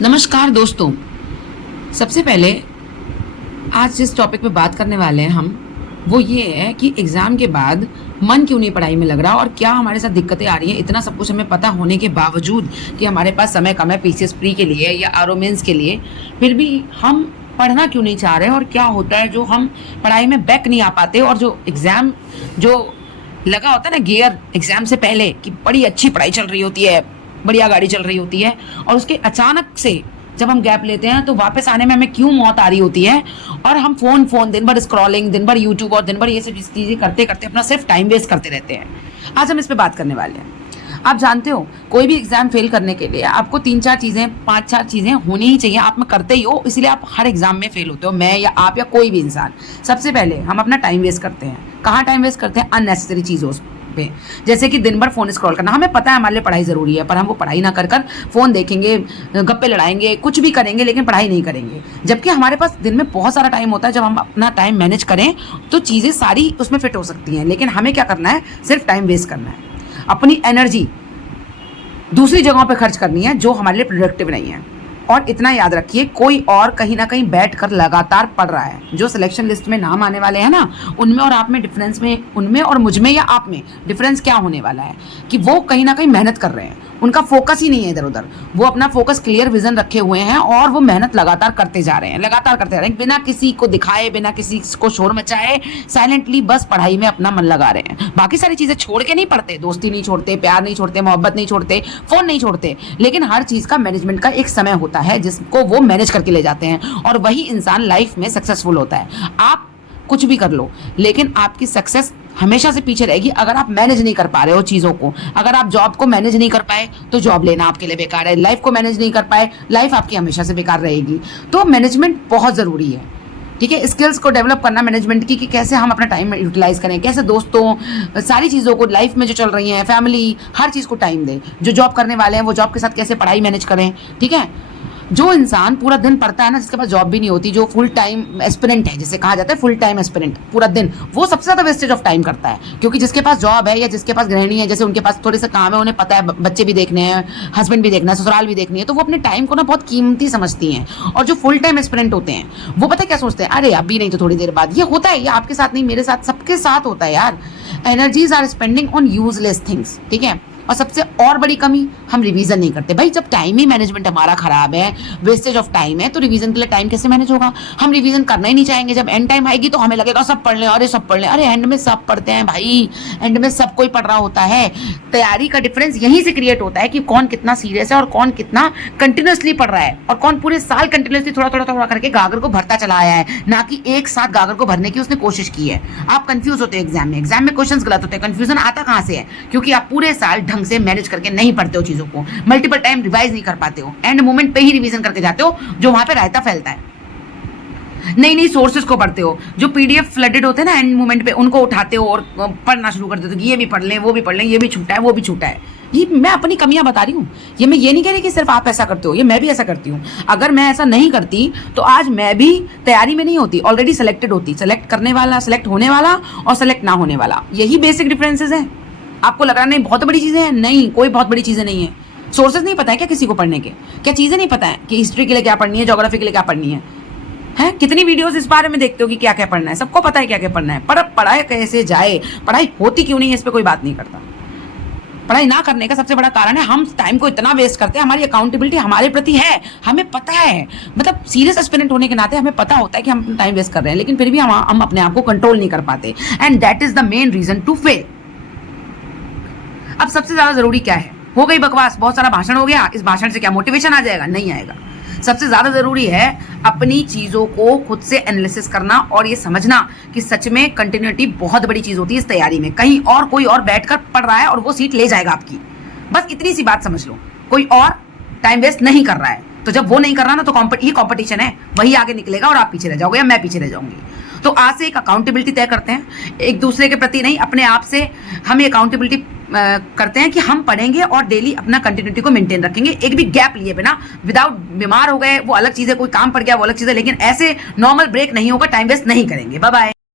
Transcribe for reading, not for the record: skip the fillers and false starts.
नमस्कार दोस्तों। सबसे पहले आज जिस टॉपिक पे बात करने वाले हैं हम, वो ये है कि एग्ज़ाम के बाद मन क्यों नहीं पढ़ाई में लग रहा और क्या हमारे साथ दिक्कतें आ रही हैं। इतना सब कुछ हमें पता होने के बावजूद कि हमारे पास समय कम है पीसीएस प्री के लिए या आरओ मेंस के लिए, फिर भी हम पढ़ना क्यों नहीं चाह रहे और क्या होता है जो हम पढ़ाई में बैक नहीं आ पाते। और जो एग्ज़ाम जो लगा होता है ना गियर एग्ज़ाम से पहले कि बड़ी अच्छी पढ़ाई चल रही होती है, बढ़िया गाड़ी चल रही होती है, और उसके अचानक से जब हम गैप लेते हैं तो वापस आने में हमें क्यों मौत आ रही होती है। और हम फोन दिन भर स्क्रॉलिंग, दिन भर यूट्यूब और दिन भर ये सब चीज़ें करते करते अपना सिर्फ टाइम वेस्ट करते रहते हैं। आज हम इस पर बात करने वाले हैं। आप जानते हो कोई भी एग्जाम फेल करने के लिए आपको 3-4 चीज़ें 5-4 चीज़ें होनी ही चाहिए। आप में करते ही हो, इसीलिए आप हर एग्जाम में फेल होते हो, मैं या आप या कोई भी इंसान। सबसे पहले हम अपना टाइम वेस्ट करते हैं। कहाँ टाइम वेस्ट करते हैं? अननेसेसरी चीज़ों पे, जैसे कि दिन भर फोन स्क्रॉल करना। हमें पता है हमारे लिए पढ़ाई जरूरी है, पर हम वो पढ़ाई ना कर फोन देखेंगे, गप्पे लड़ाएंगे, कुछ भी करेंगे, लेकिन पढ़ाई नहीं करेंगे। जबकि हमारे पास दिन में बहुत सारा टाइम होता है। जब हम अपना टाइम मैनेज करें तो चीज़ें सारी उसमें फिट हो सकती हैं, लेकिन हमें क्या करना है? सिर्फ टाइम वेस्ट करना है। अपनी एनर्जी दूसरी जगहों पे खर्च करनी है जो हमारे लिए प्रोडक्टिव नहीं है। और इतना याद रखिए, कोई और कहीं ना कहीं बैठ कर लगातार पढ़ रहा है। जो सिलेक्शन लिस्ट में नाम आने वाले हैं ना, उनमें और आप में डिफरेंस में, उनमें और मुझ में या आप में डिफरेंस क्या होने वाला है कि वो कहीं ना कहीं मेहनत कर रहे हैं। उनका फोकस ही नहीं है इधर उधर, वो अपना फोकस क्लियर विजन रखे हुए हैं और वो मेहनत लगातार करते जा रहे हैं, लगातार करते जा रहे हैं, बिना किसी को दिखाए, बिना किसी को शोर मचाए, साइलेंटली बस पढ़ाई में अपना मन लगा रहे हैं। बाकी सारी चीजें छोड़ के नहीं पढ़ते, दोस्ती नहीं छोड़ते, प्यार नहीं छोड़ते, मोहब्बत नहीं छोड़ते, फोन नहीं छोड़ते, लेकिन हर चीज का मैनेजमेंट का एक समय होता है जिसको वो मैनेज करके ले जाते हैं, और वही इंसान लाइफ में सक्सेसफुल होता है। आप कुछ भी कर लो, लेकिन आपकी सक्सेस हमेशा से पीछे रहेगी अगर आप मैनेज नहीं कर पा रहे हो चीज़ों को। अगर आप जॉब को मैनेज नहीं कर पाए तो जॉब लेना आपके लिए बेकार है। लाइफ को मैनेज नहीं कर पाए, लाइफ आपकी हमेशा से बेकार रहेगी। तो मैनेजमेंट बहुत ज़रूरी है, ठीक है। स्किल्स को डेवलप करना मैनेजमेंट की, कि कैसे हम अपना टाइम यूटिलाइज करें, कैसे दोस्तों, सारी चीज़ों को, लाइफ में जो चल रही हैं, फैमिली, हर चीज़ को टाइम दें। जो जॉब करने वाले हैं वो जॉब के साथ कैसे पढ़ाई मैनेज करें, ठीक है। जो इंसान पूरा दिन पढ़ता है ना, जिसके पास जॉब भी नहीं होती, जो फुल टाइम एस्पिरेंट है, जिसे कहा जाता है फुल टाइम एस्पिरेंट, पूरा दिन, वो सबसे ज़्यादा वेस्टेज ऑफ टाइम करता है। क्योंकि जिसके पास जॉब है या जिसके पास गृहिणी है, जैसे उनके पास थोड़े से काम है, उन्हें पता है बच्चे भी देखने हैं, हस्बैंड भी देखना है, ससुराल भी देखनी है, तो वो अपने टाइम को ना बहुत कीमती समझती हैं। और जो फुल टाइम एस्पिरेंट होते हैं वो पता है क्या सोचते हैं? अरे अभी नहीं तो थोड़ी देर बाद। ये होता है, ये आपके साथ नहीं, मेरे साथ, सबके साथ होता है यार। Energies are spending on useless things, ठीक है। और सबसे और बड़ी कमी, हम रिवीजन नहीं करते। भाई जब टाइम ही मैनेजमेंट हमारा खराब है, वेस्टेज ऑफ टाइम है, तो रिवीजन के लिए टाइम कैसे मैनेज होगा? हम रिवीजन करना ही नहीं चाहेंगे। जब एंड टाइम आएगी तो हमें लगेगा सब पढ़ लें, अरे सब पढ़ लें। अरे एंड में सब पढ़ते हैं भाई, एंड में सब कोई पढ़ रहा होता है। तैयारी का डिफरेंस यहीं से क्रिएट होता है कि कौन कितना सीरियस है और कौन कितना कंटिन्यूसली पढ़ रहा है, और कौन पूरे साल कंटिन्यूसली थोड़ा थोड़ा थोड़ा करके गागर को भरता चला आया है, ना कि एक साथ गागर को भरने की उसने कोशिश की है। आप कंफ्यूज होते हो एग्जाम में क्वेश्चंस गलत होते हैं। कंफ्यूजन आता कहाँ से है? क्योंकि आप पूरे साल ढंग से मैनेज करके नहीं पढ़ते हो चीजों को, मल्टीपल टाइम रिवाइज नहीं कर पाते हो, एंड मोमेंट पे ही रिवीजन करके जाते हो, जो वहां पे रायता फैलता है। नई नई सोर्सेज को पढ़ते हो, जो पीडीएफ फ्लडेड होते हैं ना एंड मोमेंट पे, उनको उठाते हो और पढ़ना शुरू कर देते हो कि ये भी पढ़ लें, वो भी पढ़ लें, ये भी छूटा है, वो भी छूटा है। ये मैं अपनी कमियां बता रही हूँ। ये मैं ये नहीं कह रही कि सिर्फ आप ऐसा करते हो, ये मैं भी ऐसा करती हूँ। अगर मैं ऐसा नहीं करती तो आज मैं भी तैयारी में नहीं होती, ऑलरेडी सेलेक्टेड होती। सेलेक्ट करने वाला, सेलेक्ट होने वाला और सेलेक्ट ना होने वाला, यही बेसिक डिफरेंसेस हैं। आपको लग रहा नहीं बहुत बड़ी चीजें हैं, नहीं, कोई बहुत बड़ी चीजें नहीं है। सोर्सेज नहीं पता है क्या किसी को पढ़ने के? क्या चीजें नहीं पता है कि हिस्ट्री के लिए क्या पढ़नी है, ज्योग्राफी के लिए क्या पढ़नी है? कितनी वीडियोस इस बारे में देखते हो कि क्या क्या पढ़ना है? सबको पता है क्या क्या पढ़ना है, पर पढ़ाई कैसे जाए, पढ़ाई होती क्यों नहीं है, इस पर कोई बात नहीं करता। पढ़ाई ना करने का सबसे बड़ा कारण है हम टाइम को इतना वेस्ट करते हैं। हमारी अकाउंटेबिलिटी हमारे प्रति है, हमें पता है, मतलब सीरियस एस्पिरेंट होने के नाते हमें पता होता है कि हम टाइम वेस्ट कर रहे हैं, लेकिन फिर भी हम अपने आप को कंट्रोल नहीं कर पाते। And that is the main reason to fail. अब सबसे ज्यादा जरूरी क्या है? हो गई बकवास, बहुत सारा भाषण हो गया, इस भाषण से क्या मोटिवेशन आ जाएगा? नहीं आएगा। सबसे ज्यादा जरूरी है अपनी चीजों को खुद से एनालिसिस करना और ये समझना कि सच में कंटिन्यूटी बहुत बड़ी चीज होती है इस तैयारी में। कहीं और कोई और बैठकर पढ़ रहा है और वो सीट ले जाएगा आपकी, बस इतनी सी बात समझ लो। कोई और टाइम वेस्ट नहीं कर रहा है, तो जब वो नहीं कर रहा ना, तो ये कॉम्पिटिशन है, वही आगे निकलेगा और आप पीछे रह जाओगे या मैं पीछे रह जाऊंगी। तो आज से एक अकाउंटेबिलिटी तय करते हैं, एक दूसरे के प्रति नहीं, अपने आप से हम अकाउंटेबिलिटी करते हैं कि हम पढ़ेंगे और डेली अपना कंटिन्यूटी को मेंटेन रखेंगे, एक भी गैप लिए बिना। विदाउट बीमार हो गए वो अलग चीज़ है, कोई काम पड़ गया वो अलग चीज़ है, लेकिन ऐसे नॉर्मल ब्रेक नहीं होगा, टाइम वेस्ट नहीं करेंगे। Bye bye.